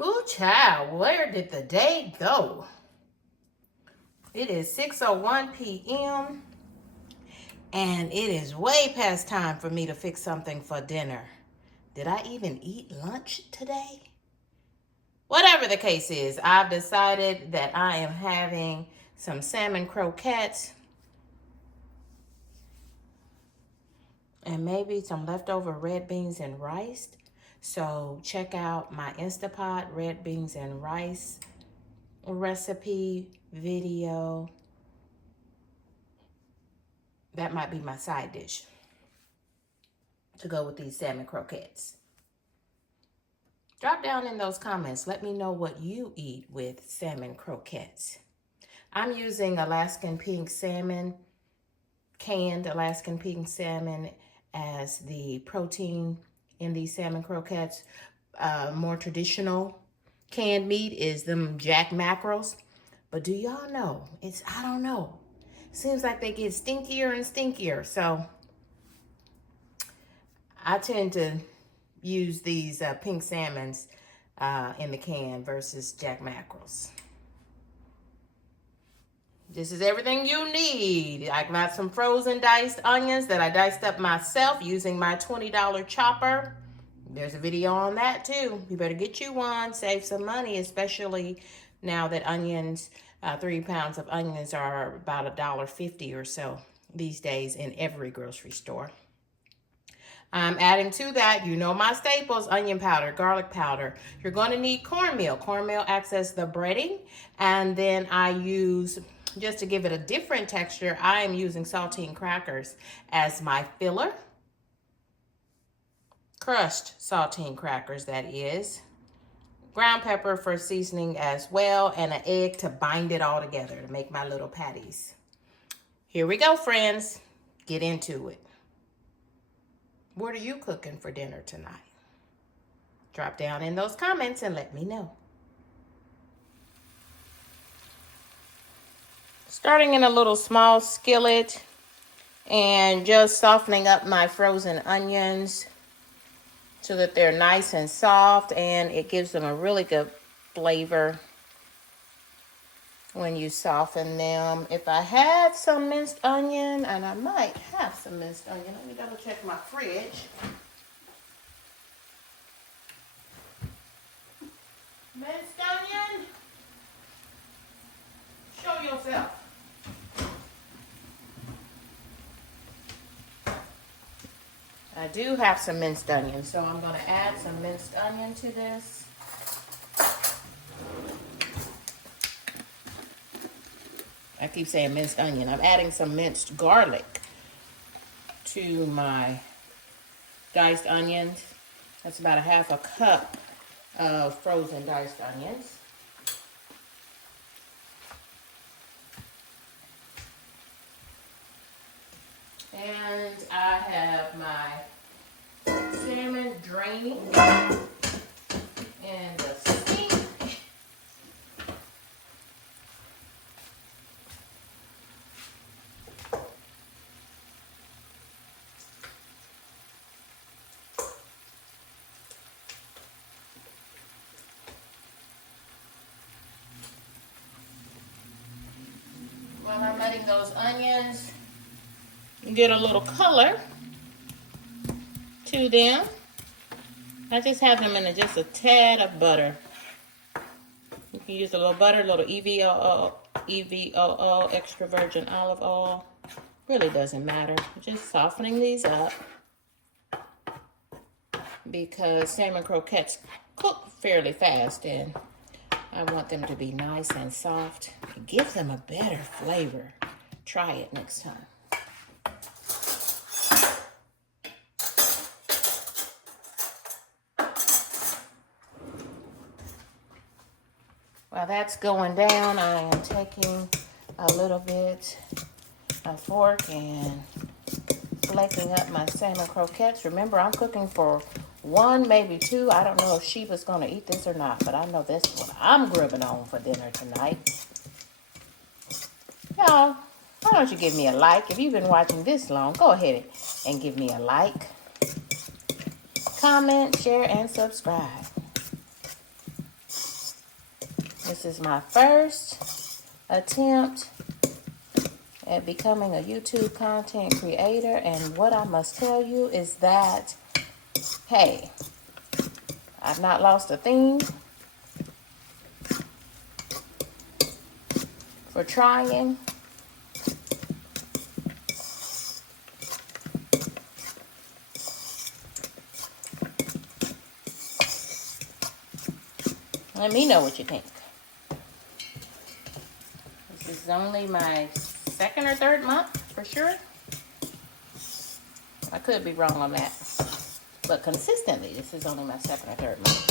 Ooh, child, where did the day go? It is 6:01 p.m. and it is way past time for me to fix something for dinner. Did I even eat lunch today? Whatever the case is, I've decided that I am having some salmon croquettes and maybe some leftover red beans and rice. So check out my Instapot red beans and rice recipe video. That might be my side dish to go with these salmon croquettes. Drop down in those comments. Let me know what you eat with salmon croquettes. I'm using Alaskan pink salmon, canned Alaskan pink salmon as the protein in these salmon croquettes. More traditional canned meat is them jack mackerels. But do y'all know, I don't know. Seems like they get stinkier and stinkier. So I tend to use these pink salmons in the can versus jack mackerels. This is everything you need. I got some frozen diced onions that I diced up myself using my $20 chopper. There's a video on that too. You better get you one, save some money, especially now that onions, 3 pounds of onions are about $1.50 or so these days in every grocery store. I'm adding to that, you know my staples, onion powder, garlic powder. You're going to need cornmeal. Cornmeal acts as the breading. And then I use, just to give it a different texture, I am using saltine crackers as my filler. Crushed saltine crackers, that is. Ground pepper for seasoning as well, and an egg to bind it all together to make my little patties. Here we go, friends. Get into it. What are you cooking for dinner tonight? Drop down in those comments and let me know. Starting in a little small skillet and just softening up my frozen onions so that they're nice and soft, and it gives them a really good flavor when you soften them. If I had some minced onion, and I might have some minced onion, let me double check my fridge. Minced onion, show yourself. I do have some minced onion, so I'm going to add some minced onion to this. I keep saying minced onion. I'm adding some minced garlic to my diced onions. That's about 1/2 cup of frozen diced onions. And I have my salmon draining in the sink. While I'm letting those onions get a little color to them, I just have them in just a tad of butter. You can use a little butter, a little EVOO, extra virgin olive oil. Really doesn't matter. Just softening these up because salmon croquettes cook fairly fast, and I want them to be nice and soft. It gives them a better flavor. Try it next time. While that's going down, I am taking a little bit of fork and flaking up my salmon croquettes. Remember, I'm cooking for 1, maybe 2. I don't know if Sheba's going to eat this or not, but I know this is what I'm gripping on for dinner tonight. Y'all, why don't you give me a like? If you've been watching this long, go ahead and give me a like. Comment, share, and subscribe. This is my first attempt at becoming a YouTube content creator, and what I must tell you is that, hey, I've not lost a thing for trying. Let me know what you think. This is only my second or third month for sure. I could be wrong on that. But consistently, this is only my second or third month.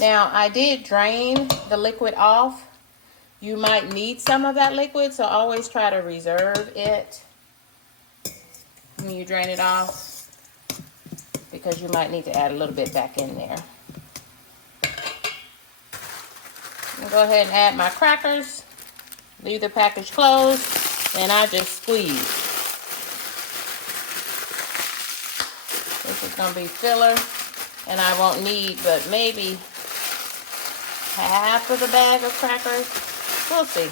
Now, I did drain the liquid off. You might need some of that liquid, so always try to reserve it when you drain it off, because you might need to add a little bit back in there. I'm gonna go ahead and add my crackers. Leave the package closed, and I just squeeze. This is gonna be filler, and I won't need but maybe half of the bag of crackers. We'll see.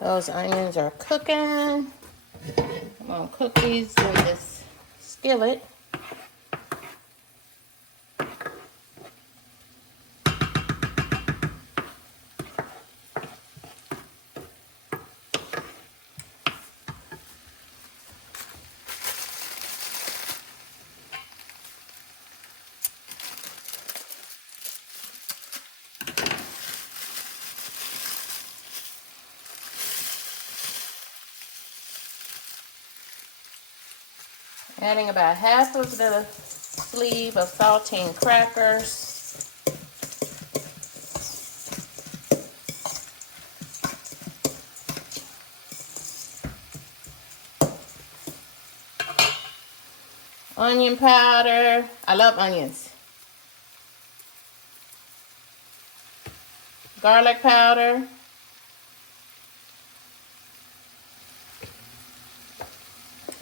Those onions are cooking. I'm gonna cook these in this skillet. Adding about half of the sleeve of saltine crackers. Onion powder. I love onions. Garlic powder.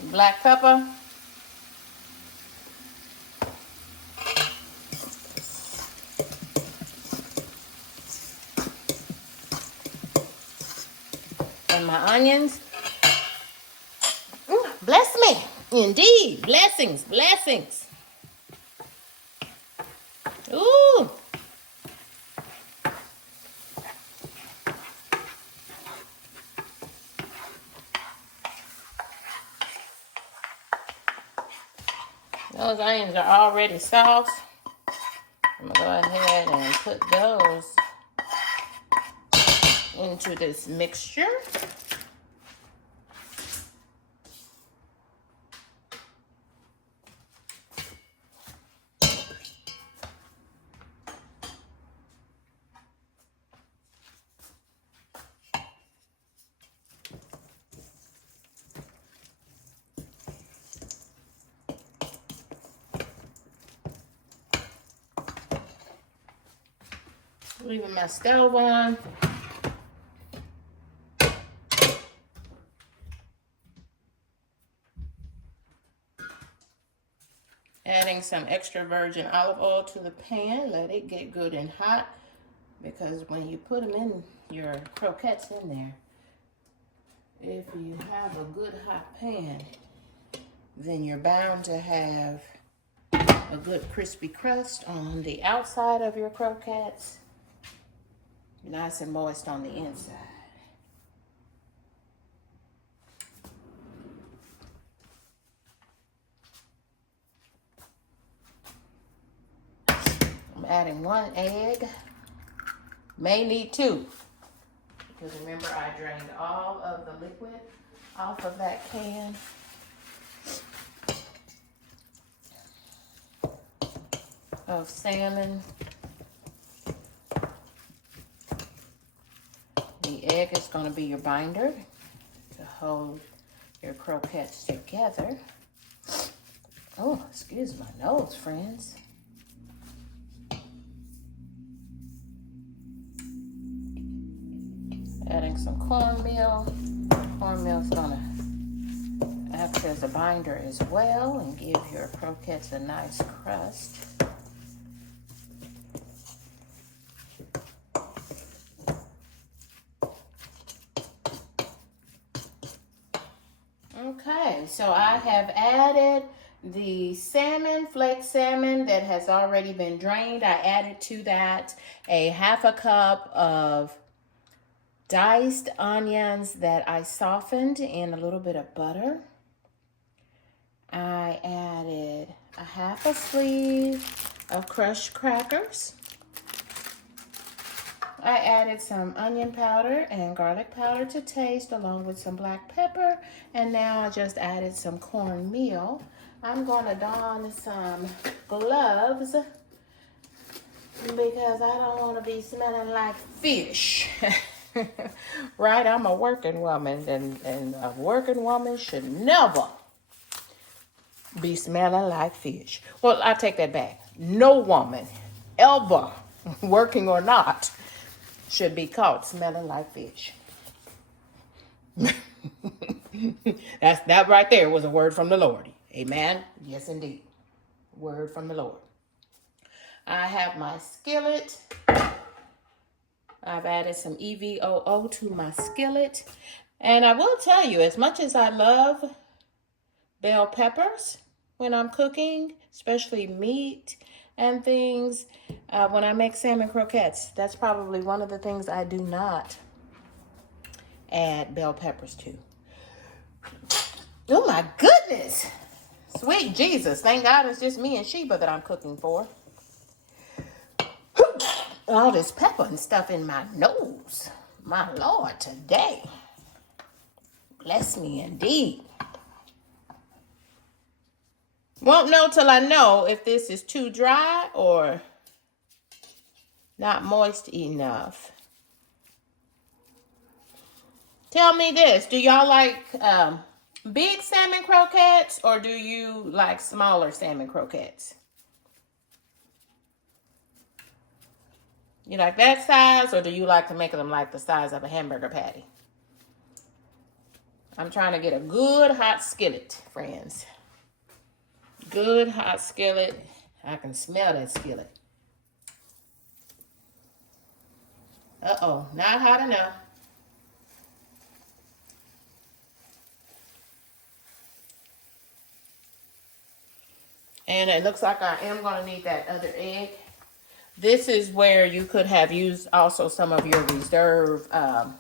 Black pepper. And my onions. Bless me. Indeed. Blessings. Blessings. Ooh. Those onions are already soft. I'm going to go ahead and put those into this mixture. Leaving my stove on. Adding some extra virgin olive oil to the pan. Let it get good and hot, because when you put them in your croquettes in there, if you have a good hot pan, then you're bound to have a good crispy crust on the outside of your croquettes, nice and moist on the inside. I'm adding 1 egg. May need 2, because remember I drained all of the liquid off of that can. Of salmon. The egg is going to be your binder to hold your croquettes together. Oh, excuse my nose, friends. Adding some cornmeal. Cornmeal's gonna act as a binder as well and give your croquettes a nice crust. Okay, so I have added the salmon, flaked salmon that has already been drained. I added to that a 1/2 cup of diced onions that I softened in a little bit of butter. I added a 1/2 sleeve of crushed crackers. I added some onion powder and garlic powder to taste, along with some black pepper. And now I just added some cornmeal. I'm going to don some gloves because I don't want to be smelling like fish. Right? I'm a working woman, and a working woman should never be smelling like fish. Well, I take that back. No woman ever, working or not, should be caught smelling like fish. That right there was a word from the Lord. Amen. Yes, indeed. Word from the Lord. I have my skillet. I've added some EVOO to my skillet. And I will tell you, as much as I love bell peppers when I'm cooking, especially meat and things, when I make salmon croquettes, that's probably one of the things I do not add bell peppers to. Oh my goodness! Sweet Jesus. Thank God it's just me and Sheba that I'm cooking for. All this pepper and stuff in my nose. My Lord, today. Bless me indeed. Won't know till I know if this is too dry or not moist enough. Tell me this. Do y'all like big salmon croquettes, or do you like smaller salmon croquettes? You like that size, or do you like to make them like the size of a hamburger patty? I'm trying to get a good hot skillet, friends. Good hot skillet. I can smell that skillet. Uh-oh, not hot enough. And it looks like I am going to need that other egg. This is where you could have used also some of your reserve. Go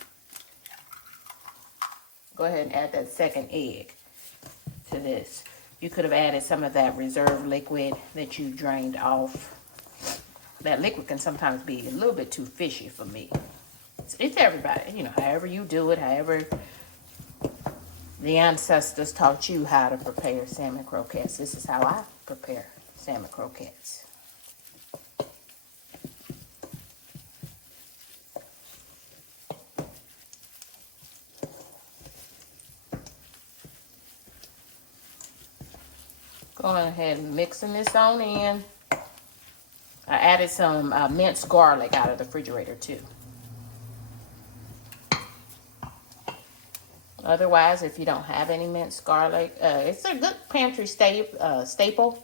ahead and add that second egg to this. You could have added some of that reserve liquid that you drained off. That liquid can sometimes be a little bit too fishy for me. It's everybody, you know, however you do it, however the ancestors taught you how to prepare salmon croquettes. This is how I prepare salmon croquettes. Going ahead and mixing this on in. I added some minced garlic out of the refrigerator too. Otherwise, if you don't have any minced garlic, it's a good pantry staple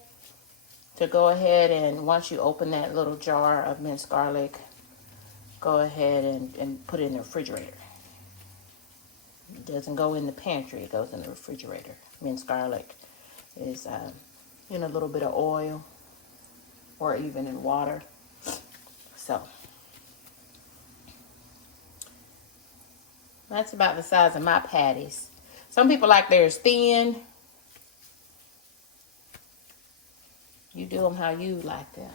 to go ahead and, once you open that little jar of minced garlic, go ahead and put it in the refrigerator. It doesn't go in the pantry, it goes in the refrigerator. Minced garlic is in a little bit of oil or even in water. So that's about the size of my patties. Some people like theirs thin. You do them how you like them.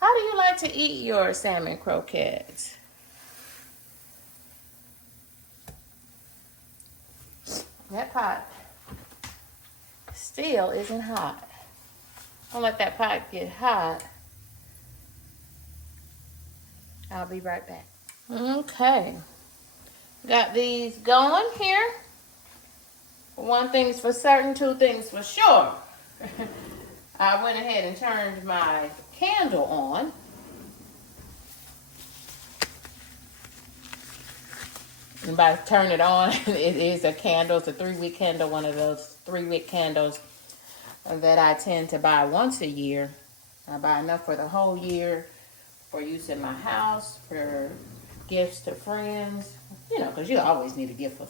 How do you like to eat your salmon croquettes? That pot still isn't hot. Don't let that pot get hot. I'll be right back. Okay. Got these going here. One thing's for certain, two things for sure. I went ahead and turned my candle on. And by turn it on, it is a candle. It's a 3-wick candle, one of those 3-wick candles that I tend to buy once a year. I buy enough for the whole year for use in my house, for gifts to friends, you know, because you always need a gift for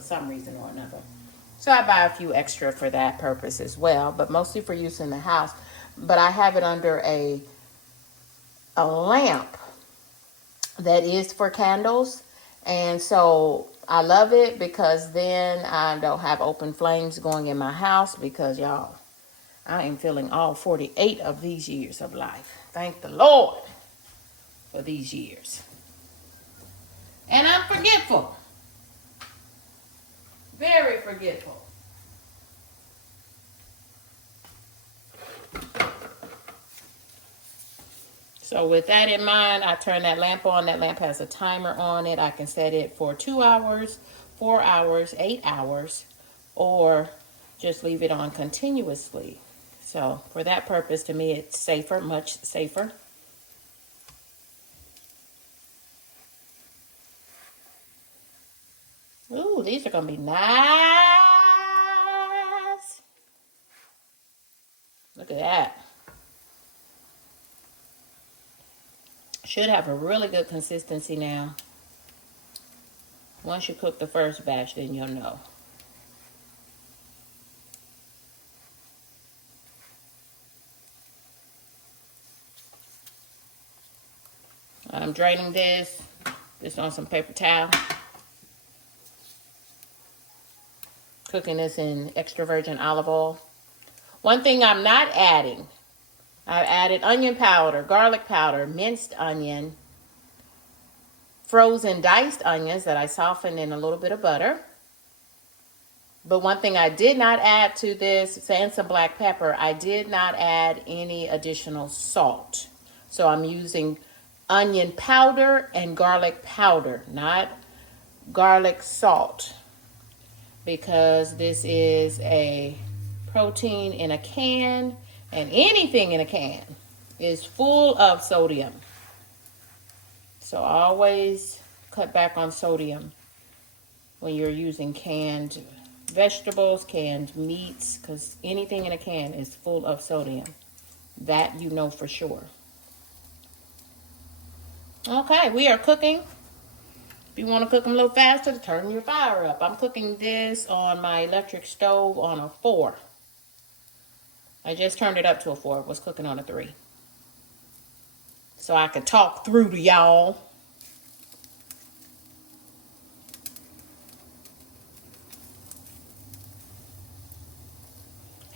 some reason or another. So I buy a few extra for that purpose as well, but mostly for use in the house. But I have it under a lamp that is for candles. And so I love it because then I don't have open flames going in my house, because y'all, I am feeling all 48 of these years of life. Thank the Lord for these years. And I'm forgetful. Very forgetful. So with that in mind, I turn that lamp on. That lamp has a timer on it. I can set it for 2 hours, 4 hours, 8 hours, or just leave it on continuously. So for that purpose, to me, it's safer, much safer. Ooh, these are going to be nice. Look at that. Should have a really good consistency now. Once you cook the first batch, then you'll know. I'm draining this on some paper towel. Cooking this in extra virgin olive oil. One thing I'm not adding, I've added onion powder, garlic powder, minced onion, frozen diced onions that I softened in a little bit of butter. But one thing I did not add to this, and some black pepper, I did not add any additional salt. So I'm using onion powder and garlic powder, not garlic salt, because this is a protein in a can, and anything in a can is full of sodium. So always cut back on sodium when you're using canned vegetables, canned meats, because anything in a can is full of sodium. That you know for sure. Okay, we are cooking. If you want to cook them a little faster, turn your fire up. I'm cooking this on my electric stove on a 4. I just turned it up to a 4. It was cooking on a 3. So I could talk through to y'all.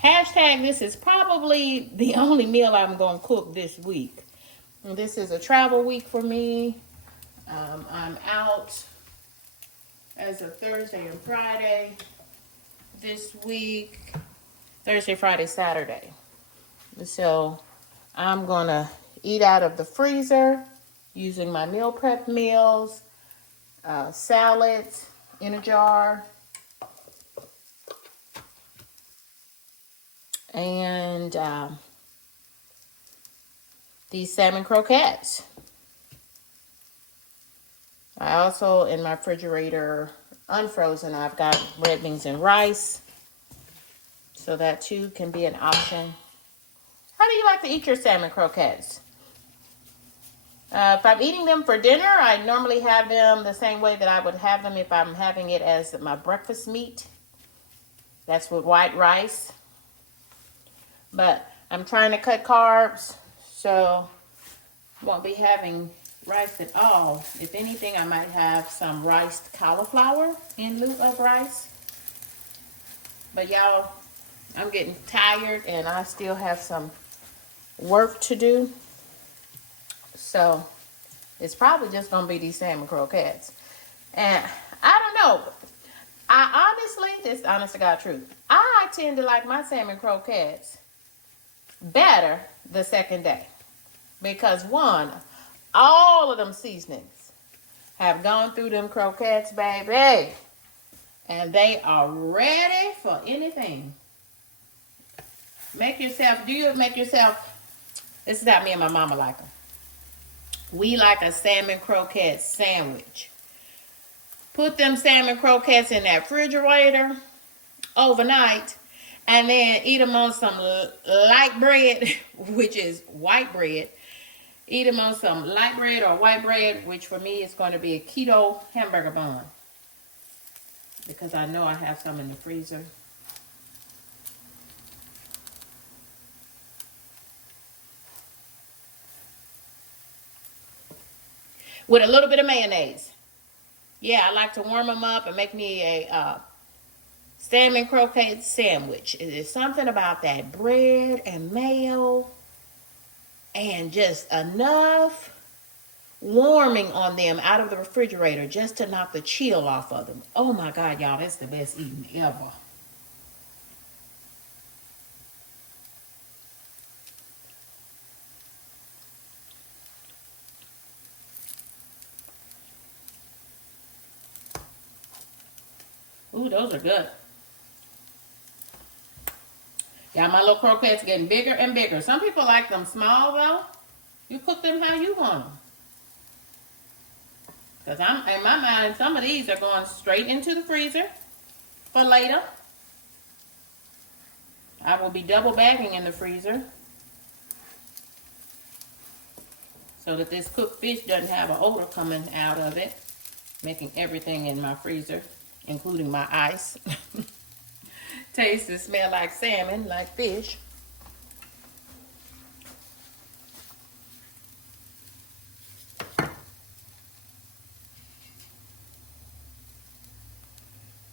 Hashtag this is probably the only meal I'm going to cook this week. And this is a travel week for me. I'm out as of Thursday and Friday this week. Thursday, Friday, Saturday. So I'm going to eat out of the freezer using my meal prep meals, salads in a jar, and these salmon croquettes. I also, in my refrigerator, unfrozen, I've got red beans and rice. So that too can be an option. How do you like to eat your salmon croquettes? If I'm eating them for dinner, I normally have them the same way that I would have them if I'm having it as my breakfast meat. That's with white rice. But I'm trying to cut carbs, so won't be having rice at all. If anything, I might have some riced cauliflower in lieu of rice. But y'all, I'm getting tired and I still have some work to do. So it's probably just going to be these salmon croquettes. And I don't know. I honestly, this honest to God truth, I tend to like my salmon croquettes better the second day. Because one, all of them seasonings have gone through them croquettes, baby. And they are ready for anything. Make yourself, this is how me and my mama like them. We like a salmon croquette sandwich. Put them salmon croquettes in that refrigerator overnight, and then eat them on some light bread, which is white bread. Eat them on some light bread or white bread, which for me is going to be a keto hamburger bun. Because I know I have some in the freezer. With a little bit of mayonnaise. Yeah, I like to warm them up and make me a salmon croquette sandwich. There's something about that bread and mayo and just enough warming on them out of the refrigerator just to knock the chill off of them. Oh my God, y'all, that's the best eating ever. Ooh, those are good. Yeah, my little croquettes getting bigger and bigger. Some people like them small though. You cook them how you want them. Because in my mind, some of these are going straight into the freezer for later. I will be double bagging in the freezer so that this cooked fish doesn't have an odor coming out of it, making everything in my freezer, including my ice, taste and smell like salmon, like fish.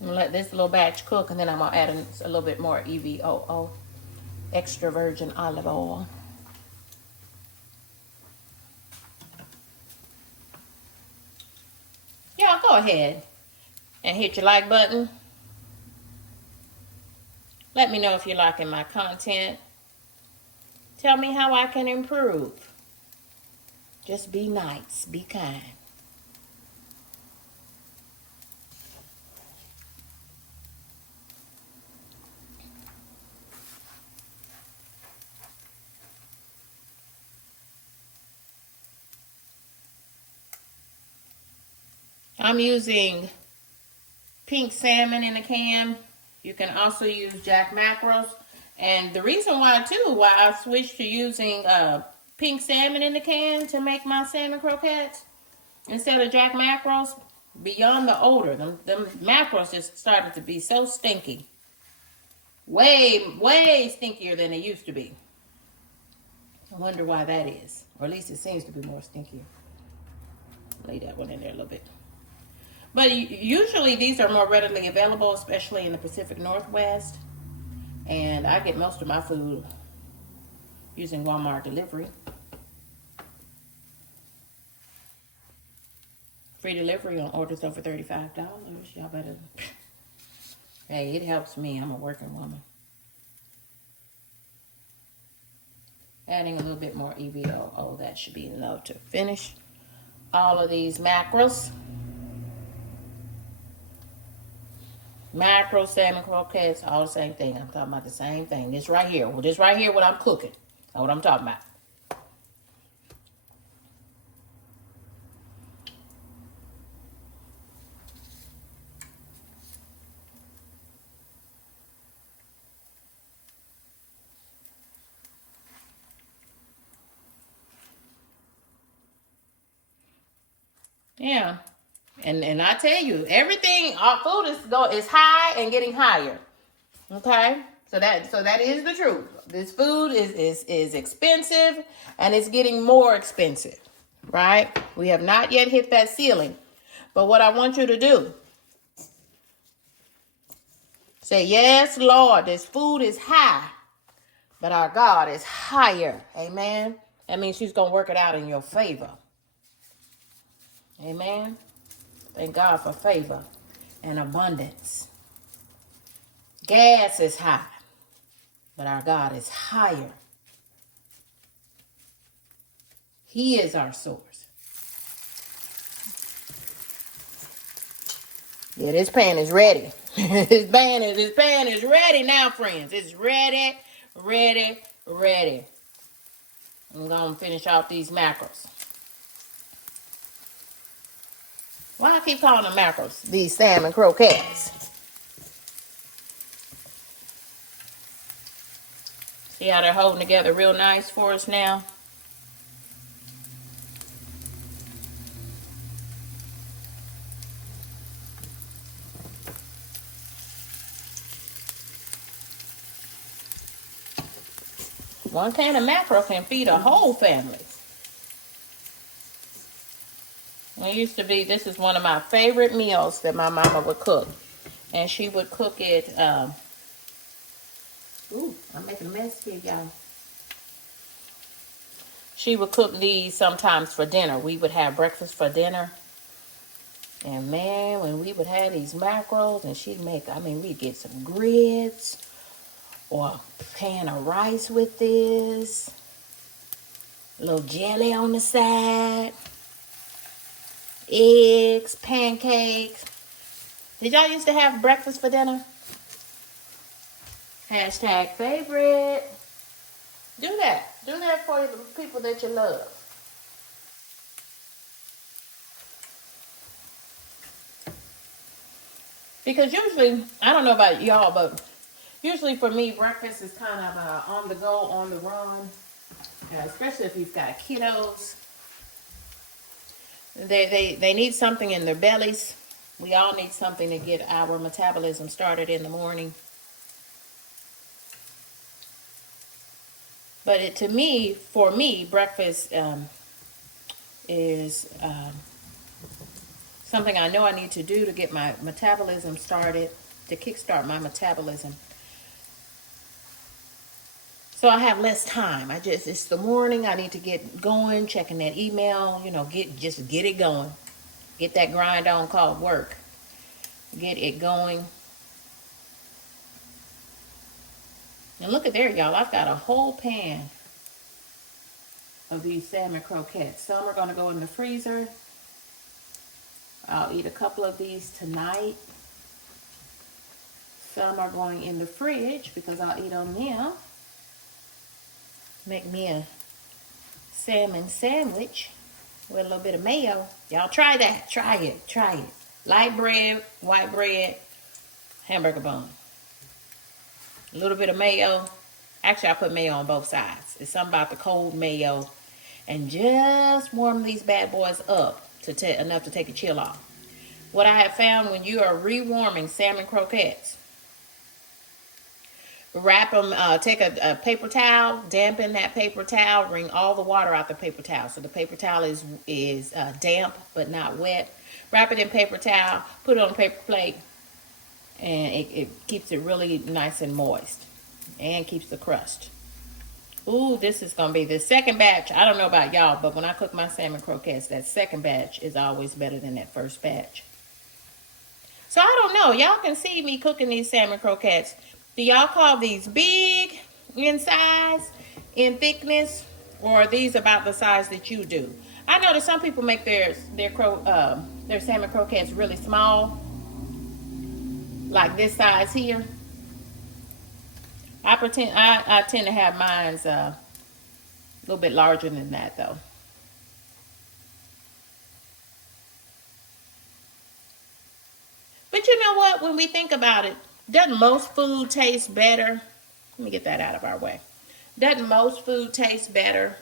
I'm gonna let this little batch cook, and then I'm gonna add a little bit more EVOO, extra virgin olive oil. Yeah, go ahead and hit your like button. Let me know if you're liking my content. Tell me how I can improve. Just be nice, be kind. I'm using pink salmon in a can. You can also use jack mackerels. And the reason why I switched to using pink salmon in the can to make my salmon croquettes instead of jack mackerels, beyond the odor, them mackerels just started to be so stinky. Way, way stinkier than they used to be. I wonder why that is. Or at least it seems to be more stinkier. Lay that one in there a little bit. But usually these are more readily available, especially in the Pacific Northwest. And I get most of my food using Walmart delivery. Free delivery on orders over $35. Y'all better... Hey, it helps me. I'm a working woman. Adding a little bit more EVOO. Oh, that should be enough to finish all of these mackerels. Mackerel, salmon croquettes, all the same thing. I'm talking about the same thing. This right here. Well, this right here, what I'm cooking. That's what I'm talking about. Yeah. And I tell you, everything, our food is high and getting higher. Okay? So that is the truth. This food is expensive and it's getting more expensive. Right? We have not yet hit that ceiling. But what I want you to do, say, yes, Lord, this food is high, but our God is higher. Amen? That means He's going to work it out in your favor. Amen? Thank God for favor and abundance. Gas is high, but our God is higher. He is our source. Yeah, this pan is ready. This pan is ready now, friends. It's ready, ready, ready. I'm gonna finish off these mackerels. Why I keep calling them mackerels? These salmon croquettes. See how they're holding together real nice for us now? One can of mackerel can feed a whole family. It used to be, this is one of my favorite meals that my mama would cook. And she would cook it, ooh, I'm making a mess here, y'all. She would cook these sometimes for dinner. We would have breakfast for dinner. And man, when we would have these mackerels and she'd make, I mean, we'd get some grits or a pan of rice with this. A little jelly on the side. Eggs, pancakes. Did y'all used to have breakfast for dinner? Hashtag favorite. Do that. Do that for the people that you love. Because usually, I don't know about y'all, but usually for me, breakfast is kind of on the go, on the run. Especially if you've got kiddos. They need something in their bellies. We all need something to get our metabolism started in the morning. But for me, breakfast is something I know I need to do to get my metabolism started, to kickstart my metabolism. So I have less time. It's the morning. I need to get going, checking that email, just get it going. Get that grind on called work. Get it going. And look at there, y'all. I've got a whole pan of these salmon croquettes. Some are going to go in the freezer. I'll eat a couple of these tonight. Some are going in the fridge because I'll eat on them. Make me a salmon sandwich with a little bit of mayo. Y'all try that. Try it. Try it. Light bread, white bread, hamburger bun. A little bit of mayo. Actually, I put mayo on both sides. It's something about the cold mayo. And just warm these bad boys up to enough to take the chill off. What I have found when you are rewarming salmon croquettes, wrap them, take a paper towel, dampen that paper towel, wring all the water out the paper towel. So the paper towel is damp but not wet. Wrap it in paper towel, put it on a paper plate, and it keeps it really nice and moist and keeps the crust. Ooh, this is going to be the second batch. I don't know about y'all, but when I cook my salmon croquettes, that second batch is always better than that first batch. So I don't know. Y'all can see me cooking these salmon croquettes. Do y'all call these big in size, in thickness, or are these about the size that you do? I know that some people make their salmon croquettes really small, like this size here. I tend to have mine's a little bit larger than that though. But you know what? When we think about it, doesn't most food taste better? Let me get that out of our way. Doesn't most food taste better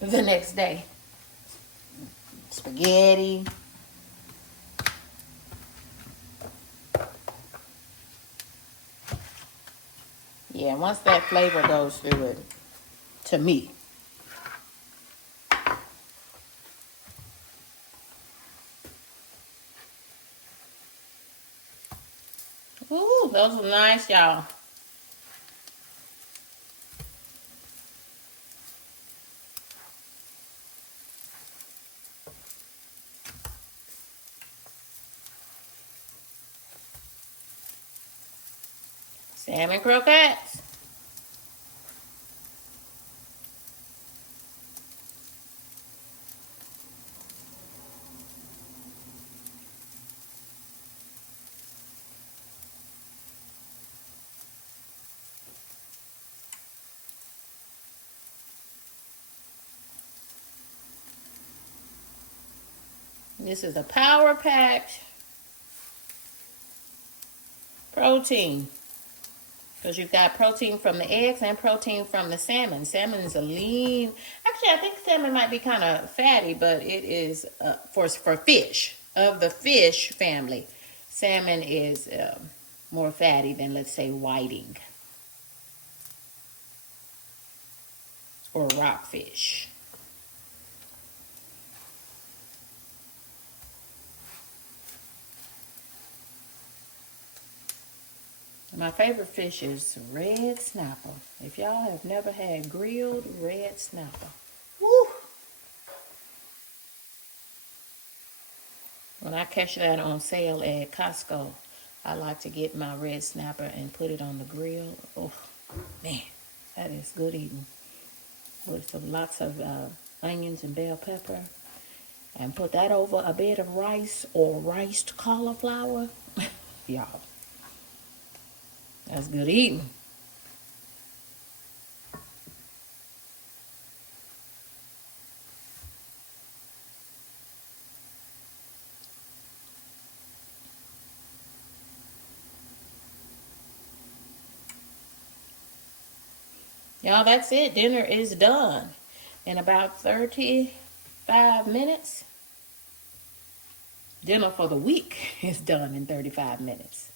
the next day? Spaghetti. Yeah, once that flavor goes through it, to me. Ooh, those are nice, y'all. Salmon croquettes. This is a power-packed protein. Because you've got protein from the eggs and protein from the salmon. Salmon is a lean. Actually, I think salmon might be kind of fatty, but it is for fish. Of the fish family, salmon is more fatty than, let's say, whiting or rockfish. My favorite fish is red snapper. If y'all have never had grilled red snapper, woo! When I catch that on sale at Costco, I like to get my red snapper and put it on the grill. Oh, man, that is good eating. With some lots of onions and bell pepper. And put that over a bed of rice or riced cauliflower. Y'all, that's good eating. Y'all, that's it. Dinner is done in about 35 minutes. Dinner for the week is done in 35 minutes.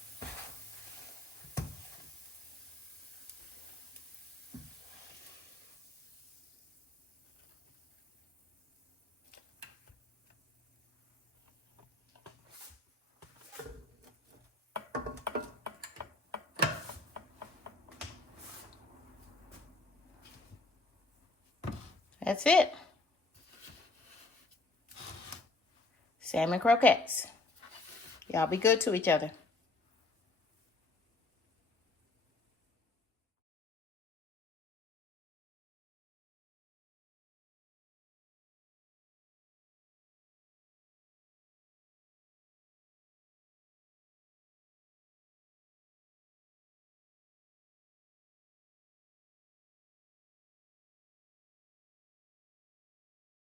That's it. Salmon croquettes. Y'all be good to each other.